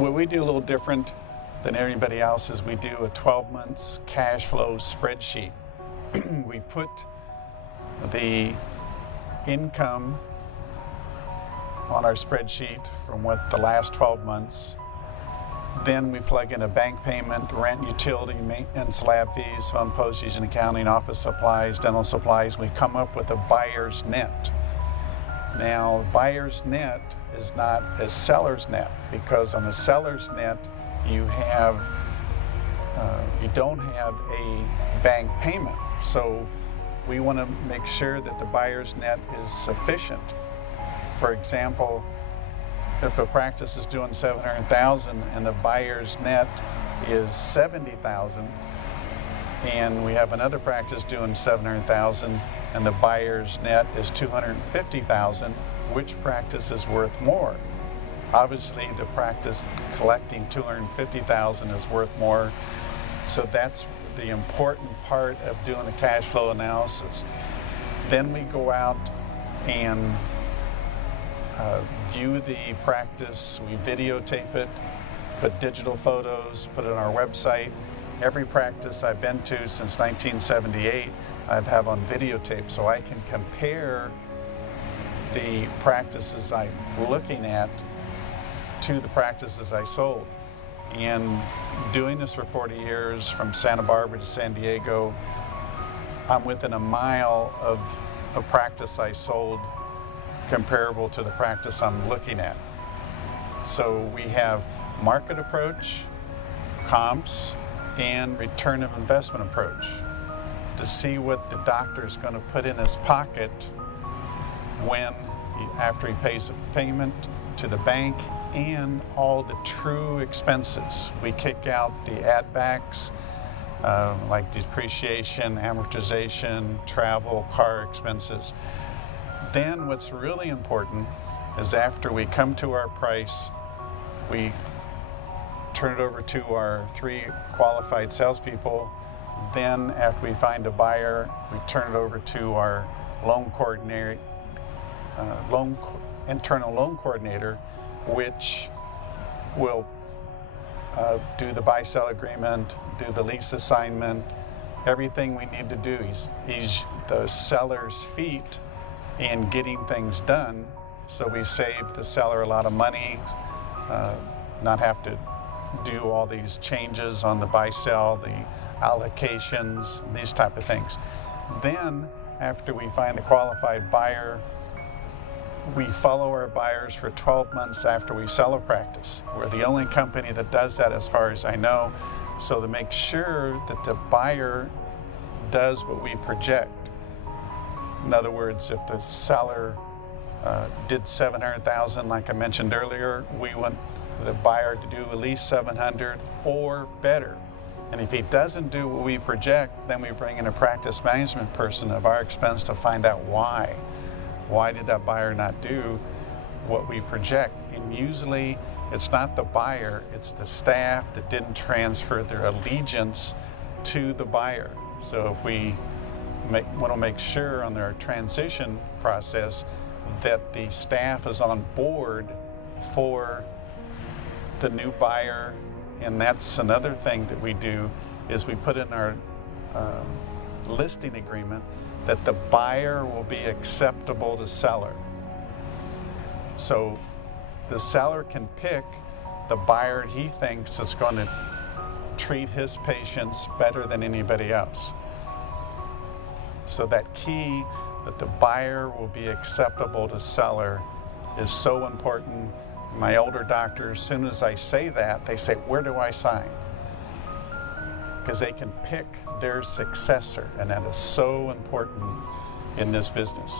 What we do a little different than everybody else is we do a 12 months cash flow spreadsheet. We put the income on our spreadsheet from what the last 12 months. Then we plug in a bank payment, rent, utility, maintenance, lab fees, phone postage and accounting, office supplies, dental supplies. We come up with a buyer's net. Now, buyer's net is not a seller's net, because on a seller's net you don't have a bank payment. So we want to make sure that the buyer's net is sufficient. For example, if a practice is doing $700,000 and the buyer's net is $70,000, and we have another practice doing $700,000 and the buyer's net is $250,000, which practice is worth more? Obviously, the practice collecting $250,000 is worth more. So that's the important part of doing a cash flow analysis. Then we go out and view the practice, we videotape it, put digital photos, put it on our website. Every practice I've been to since 1978, I've have on videotape, so I can compare the practices I'm looking at to the practices I sold. And doing this for 40 years, from Santa Barbara to San Diego, I'm within a mile of a practice I sold comparable to the practice I'm looking at. So we have market approach, comps, and return of investment approach to see what the doctor is going to put in his pocket after he pays a payment to the bank, and all the true expenses. We kick out the add-backs like depreciation, amortization, travel, car expenses. Then what's really important is after we come to our price, we turn it over to our 3 qualified salespeople. Then after we find a buyer, we turn it over to our loan coordinator, internal loan coordinator, which will do the buy-sell agreement, do the lease assignment, everything we need to do. He's the seller's feet in getting things done, so we save the seller a lot of money, not have to do all these changes on the buy-sell, the allocations, these type of things. Then, after we find the qualified buyer, we follow our buyers for 12 months after we sell a practice. We're the only company that does that as far as I know, so to make sure that the buyer does what we project. In other words, if the seller did $700,000, like I mentioned earlier, we want the buyer to do at least $700,000 or better. And if he doesn't do what we project, then we bring in a practice management person of our expense to find out why. Why did that buyer not do what we project? And usually it's not the buyer, it's the staff that didn't transfer their allegiance to the buyer. So if we want to make sure on their transition process that the staff is on board for the new buyer. And that's another thing that we do, is we put in our listing agreement that the buyer will be acceptable to seller. So the seller can pick the buyer he thinks is going to treat his patients better than anybody else. So that key, that the buyer will be acceptable to seller, is so important. My older doctors, as soon as I say that, they say, "Where do I sign?" Because they can pick their successor, and that is so important in this business.